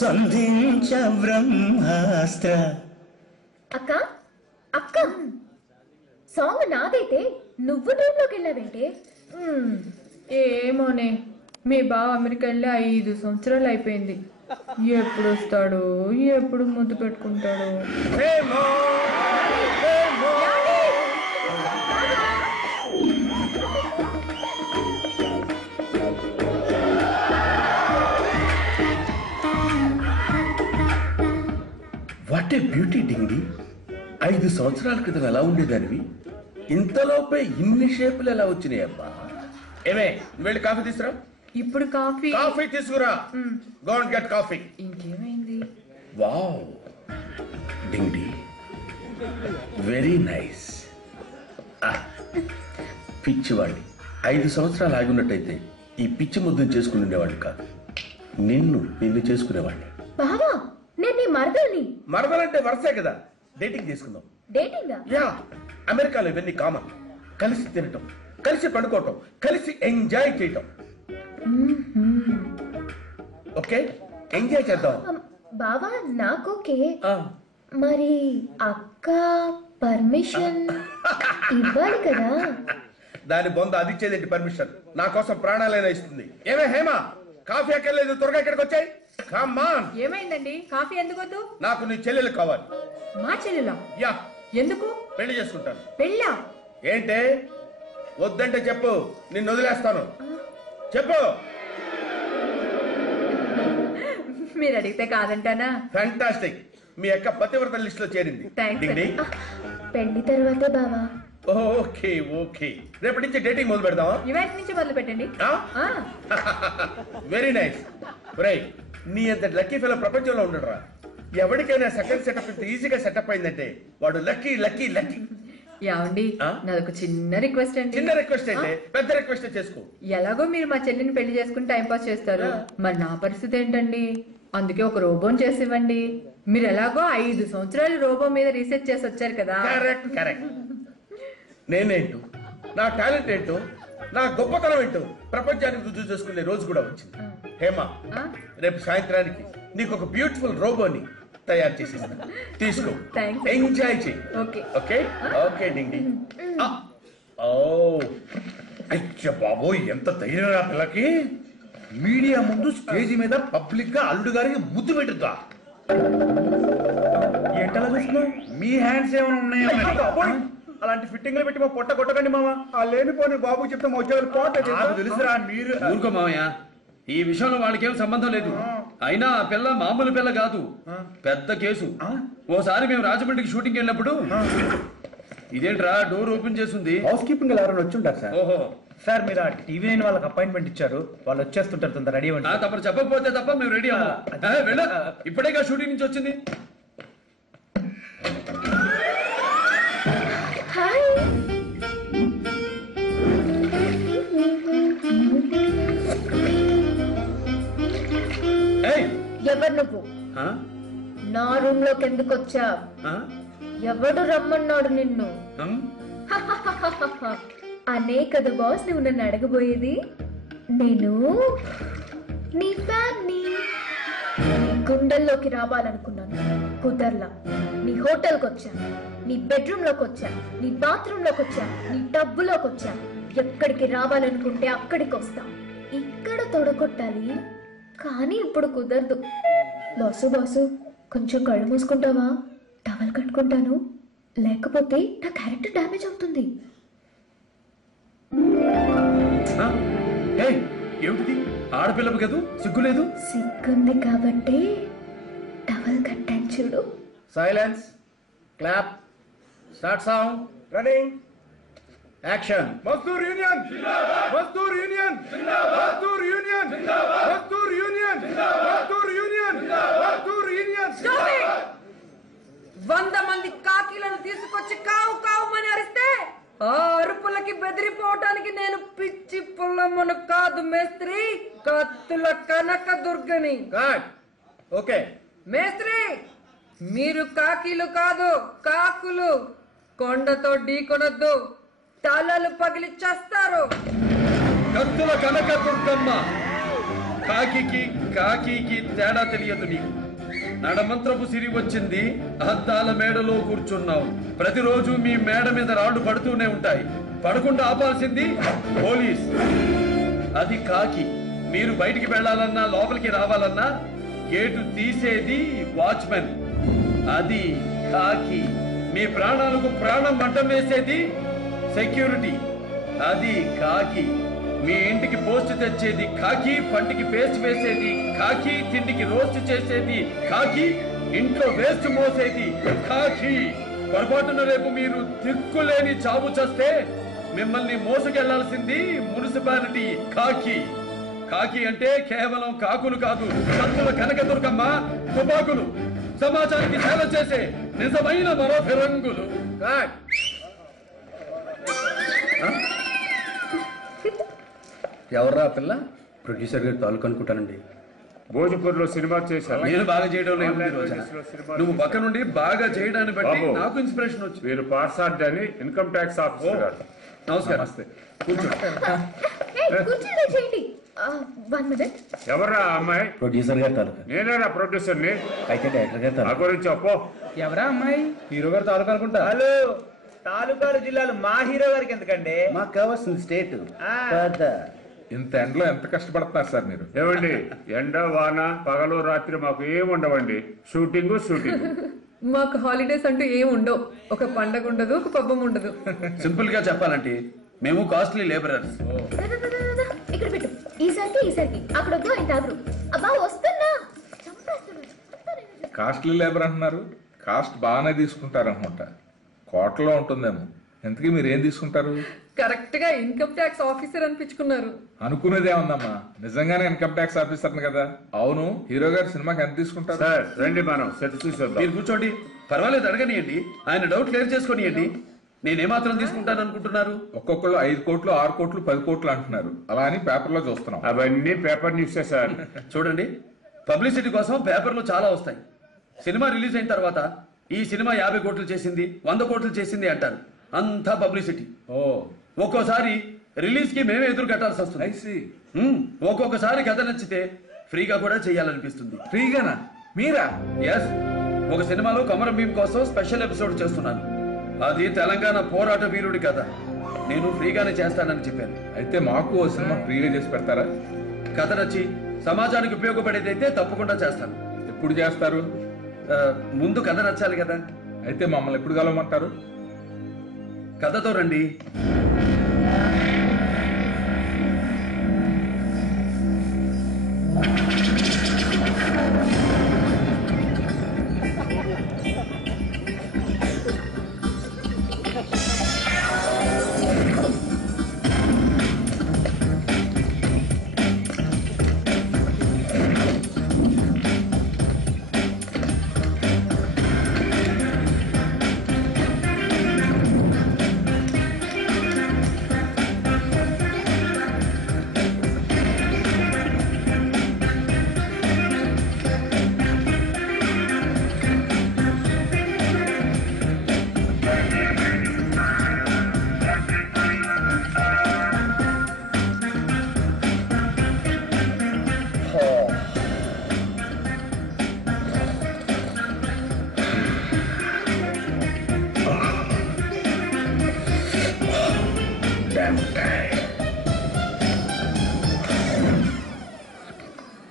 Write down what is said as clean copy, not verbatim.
సంధించ బ్రహ్మాస్త్ర. అక్క అక్క సాంగ్ నాదైతే నువ్వు ట్యూన్లోకి వెళ్ళావేంటే? ఏమోనే, మీ బావ అమెరికా వెళ్ళి 5 సంవత్సరాలు అయిపోయింది. ఎప్పుడు వస్తాడు, ఎప్పుడు ముద్దు పెట్టుకుంటాడు? What a beauty డింగి. 5 సంవత్సరాల క్రితం ఎలా ఉండేదానివి, ఇంతలోపే ఇన్ని షేపులు ఎలా వచ్చినాయి అబ్బా? ఏమే, వెళ్ళి కాఫీ తీసుకురా. ఇప్పుడు కాఫీ తీసుకురా. Go and get coffee. ఇంకేమైంది? Wow Dingi, very nice. పిచ్చివాడిని 5 సంవత్సరాలు ఆగి ఉన్నట్టయితే ఈ పిచ్చి ముద్దును చేసుకుని ఉండేవాడిని కాదు, నిన్ను చేసుకునేవాడిని. బావా, నేను నీ మరదల్ని. మరదలంటే వరుసే కదా, డేటింగ్ చేసుకుందాం. డేటింగా? యా, అమెరికాలో ఇవన్నీ కామన్. కలిసి తినటం, కలిసి పడుకోవటం, కలిసి ఎంజాయ్ చేయటం. ఓకే, ఎంజాయ్ చేద్దాం. బావా నాకోకే, మరి అక్క పర్మిషన్ ఇవ్వాలి కదా? దాని బొంద అది ఇచ్చేదేంటి పర్మిషన్? నా కోసం ప్రాణాలైనా ఇస్తుంది. ఏమే హేమ, కాఫీ అక్కర్లేదు, త్వరగా ఇక్కడికి వచ్చాయి. ఏమైందండి? కాఫీ ఎందుకు వద్దు? నాకు నీ చెల్లెలు కావాలి. మా చెల్లెలా? యా. ఎందుకు? పెళ్లి చేసుకుంటాను. పెళ్ళా? ఏంటే వద్దంటే చెప్పు, నిన్ను వదిలేస్తాను. చెప్పు. మీరు అడిగితే కాదంటానా? ఫ్యాంటాస్టిక్. మీ అక్క పతివ్రత లిస్ట్ లో చేరింది. పెళ్లి తర్వాతే బావా. ఓకే ఓకే, రేపటి నుంచి డేటింగ్ మొదలు పెడదామా? ఇవాళ నుంచి మొదలు పెట్టండి. Very nice. నీ అంత లక్కీ ఫెలో ప్రపంచంలో ఉండడురా. ఎవరికైనా సెకండ్ సెటప్ ఇంత ఈజీగా సెటప్ అయిందంటే వాడు లక్కీ లక్కీ లక్కీ. ఏమండి, నాదొక చిన్న రిక్వెస్ట్ అండి. చిన్న రిక్వెస్ట్ అయితే పెద్ద రిక్వెస్ట్ చేసుకో. ఎలాగో మీరు మా చెల్లిని పెళ్లి చేసుకుని టైం పాస్ చేస్తారు, మరి నా పరిస్థితి ఏంటండి? అందుకే ఒక రోబోని చేసి ఇవ్వండి. మీరు ఎలాగో 5 సంవత్సరాలు రోబో మీద రీసెర్చ్ చేసి వచ్చారు కదా. Correct correct. నేనేంటో, నా టాలెంట్ ఏంటో, నా గొప్పతనం ఏంటో ప్రపంచానికి రుజువు చేసుకునే రోజు కూడా వచ్చింది. హేమ, రేపు సాయంత్రానికి నీకు ఒక బ్యూటిఫుల్ రోబోని తయారు చేసేస్తాను. తీసుకో, ఎంజాయ్ చేయి. Okay okay Dingi. అయ్య బాబోయ్, ఎంత ధైర్యం రా పిల్లకి. మీడియా ముందు స్టేజ్ మీద పబ్లిక్ గా అల్లుడు గారికి ముద్దు పెట్టుద్దా? ఏంటలా చూస్తున్నావు? మీ హ్యాండ్స్ ఏమైనా ఉన్నాయా? అలాంటి ఫిట్టింగ్లు పెట్టి మా పొట్ట కొట్టకండి మామ. ఆ లేనిపోని బాబు చెప్తే మా ఉద్యోగులు తెలుసురా. మీరు ఊరుకో మామయ్య, ఈ విషయంలో వాళ్ళకేం సంబంధం లేదు. అయినా ఆ పిల్ల మామూలు పిల్ల కాదు, పెద్ద కేసు. ఓసారి మేము రాజమండ్రికి షూటింగ్ వెళ్ళినప్పుడు ఇదేంట్రా డోర్ ఓపెన్ చేస్తుంది? హౌస్ కీపింగ్ ఎవరైనా వచ్చి ఉంటారు సార్. ఓహో సార్, మీరు ఆ టీవీ అయిన వాళ్ళకి అపాయింట్మెంట్ ఇచ్చారు, వాళ్ళు వచ్చేస్తుంటారు. తొందర రెడీ అవ్వండి. తప్ప చెప్పకపోతే తప్ప మేము రెడీ అవ్వం. వెళ్ళ, ఇప్పుడేగా షూటింగ్ నుంచి వచ్చింది. ఎవరు నువ్వు? నా రూమ్ లోకి ఎందుకు వచ్చా? ఎవడు రమ్మన్నాడు నిన్ను? అనే కదా బాస్ నువ్వు నన్ను అడగబోయేది. నేను నీ ఫ్యాన్ని నీ గుండెల్లోకి రావాలనుకున్నాను, కుదర్లా. నీ హోటల్కి వచ్చా, నీ బెడ్రూమ్ లోకి వచ్చా, నీ బాత్రూమ్ లోకి వచ్చా, నీ టబ్బులోకి వచ్చా. ఎక్కడికి రావాలనుకుంటే అక్కడికి వస్తా. ఇక్కడ తొడగొట్టాలి, కానీ ఇప్పుడు కుదరదు. బాసు కొంచెం కళ్ళు మూసుకుంటావా? టవల్ కట్టుకుంటాను, లేకపోతే నా క్యారెక్టర్ డ్యామేజ్ అవుతుంది. ఏమిటిది? ఆడపిల్లవు కదూ, సిగ్గులేదు? సిగ్గుంది కాబట్టి టవల్ కట్టాను చూడు. Silence, clap, start sound, running, action. Mazdoor union, Mazdoor union, Mazdoor union, Mazdoor union, Mazdoor union, Mazdoor union. 100 మంది కాకీలను తీసుకొచ్చి కావు కావుమని అరిస్తే ఆ అరుపులకి బెదిరిపోవటానికి నేను పిచ్చి పుల్లమ్మను కాదు మేస్త్రి, కత్తుల కనక దుర్గని. ఓకే మేస్త్రి, మీరు కాకీలు కాదు, కాకులు. కొండతో ఢీకొనొద్దు, తలలు పగిలి చేస్తారు. కత్తుల కనక దుర్గమ్మ, కాకికి కాకికి తేడా తెలియదు నీకు. నడమంత్రపు సిరి వచ్చింది, అద్దాల మేడలో కూర్చున్నావు. ప్రతిరోజు మీ మేడ మీద రాళ్లు పడుతూనే ఉంటాయి. పడకుండా ఆపాల్సింది పోలీస్. అది కాకి. మీరు బయటికి వెళ్ళాలన్నా లోపలికి రావాలన్నా గేటు తీసేది వాచ్మెన్. అది కాకి. మీ ప్రాణాలకు ప్రాణం మంటం వేసేది సెక్యూరిటీ. అది కాకి. మీ ఇంటికి పోస్ట్ తెచ్చేది కాకి, పంటికి పేస్ట్ వేసేది కాకి, తిండికి రోస్ట్ చేసేది కాకి, ఇంట్లో వేస్ట్ మోసేది కాకి. పొరపాటున రేపు మీరు దిక్కులేని చావు చేస్తే మిమ్మల్ని మోసుకెళ్లాల్సింది మున్సిపాలిటీ. కాకి. కాకి అంటే కేవలం కాకులు కాదు, కత్తుల కనకదుర్గమ్మ, తుపాకులు, సమాజానికి సేవ చేసే నిజమైన మరో ఫిరంగులు. ఎవర్రా పిల్ల? ప్రొడ్యూసర్ గారు తాలూకు అనుకుంటానండి. భోజపూర్లో సినిమా చేశారు. నేను బాగా చేయడం లేదు ఈ రోజున. నువ్వు పక్క నుండి బాగా చేయడాన్ని బట్టి బాబు, నాకు ఇన్స్పిరేషన్ వచ్చింది. వీరు పార్సార్డ్ అని ఇన్కమ్ ట్యాక్స్ ఆఫీసర్ గారు. నమస్కారం. కూర్చో. కూర్చోండి, చేయండి. 1 minute. ఎవరా అమ్మాయి? ప్రొడ్యూసర్ గారు తాలూకా. నేనేరా ప్రొడ్యూసర్ ని. అయితే డైరెక్టర్ గారు నా తాలూకా. గురించి చెప్పు. ఎవరా అమ్మాయి? హీరో గారు తాలూకా అనుకుంటా. హలో, తాలూకాలు జిల్లాలు మా హీరో గారికి ఎందుకండి? మాకు కావాల్సింది స్టేట్. ఇంత ఎండలో ఎంత కష్టపడుతున్నారు సార్ మీరు? ఏమండి, ఎండ వాన పగలు రాత్రి మాకు ఏం ఉండవండి. Shooting shooting. మాకు హాలిడేస్ అంటూ ఏం ఉండవు. ఒక పండగ ఉండదు, ఒక పబ్బం ఉండదు. సింపుల్ గా చెప్పాలంటే మేము కాస్ట్లీ లేబరర్స్. ఇక్కడ పెట్టు. ఈసారికి అక్కడ వద్దు, ఆయన తాగురు. అబ్బా వస్తున్నా. కాస్ట్లీ లేబర్ అంటున్నారు. కాస్ట్ బాగానే తీసుకుంటారు అనుకుంటా. కోటలో ఉంటుందేమో. ఎంతకీ మీరు ఏం తీసుకుంటారు? కరెక్ట్ గా ఇన్కమ్ ట్యాక్స్ ఆఫీసర్ అనిపించుకున్నారు. అనుకునేదే ఉందమ్మా, నిజంగానే ఇన్కమ్ ట్యాక్స్ ఆఫీసర్ని కదా. అవును, హీరో గారు సినిమాకి ఎంత తీసుకుంటారు? సార్ రండి, మనం సెట్ చూసేద్దాం. మీరు కూర్చోండి, పర్వాలేదు, అడగనియండి. ఆయన డౌట్ క్లియర్ చేసుకొనియండి. నేనేమాత్రం తీసుకుంటాను అనుకుంటున్నారు? ఒక్కొక్కళ్ళు 5 కోట్లు 6 కోట్లు 10 కోట్లు అంటున్నారు. అలా అని పేపర్లో చూస్తున్నాం. అవన్నీ పేపర్ న్యూసే సార్. చూడండి, పబ్లిసిటీ కోసం పేపర్లు చాలా వస్తాయి. సినిమా రిలీజ్ అయిన తర్వాత ఈ సినిమా 50 కోట్లు చేసింది, 100 కోట్లు చేసింది అంటారు. అంతా పబ్లిసిటీ. ఓ, ఒక్కోసారి రిలీజ్ కి మేమే ఎదురు కట్టాల్సి వస్తుంది. ఐసి. ఒక్కొక్కసారి కథ నచ్చితే ఫ్రీగా కూడా చేయాలనిపిస్తుంది. ఫ్రీగానా? మీరా? ఎస్, ఒక సినిమాలో కమరం భీమ్ కోసం స్పెషల్ ఎపిసోడ్ చేస్తున్నాను. అది తెలంగాణ పోరాట వీరుడి కథ. నేను ఫ్రీగానే చేస్తానని చెప్పాను. అయితే మాకు ఓ సినిమా ఫ్రీగా చేసి పెడతారా? కథ నచ్చి సమాజానికి ఉపయోగపడేదైతే తప్పకుండా చేస్తాను. ఎప్పుడు చేస్తారు? ముందు కథ నచ్చాలి కదా. అయితే మమ్మల్ని ఎప్పుడు కలవమంటారు? కథతో రండి.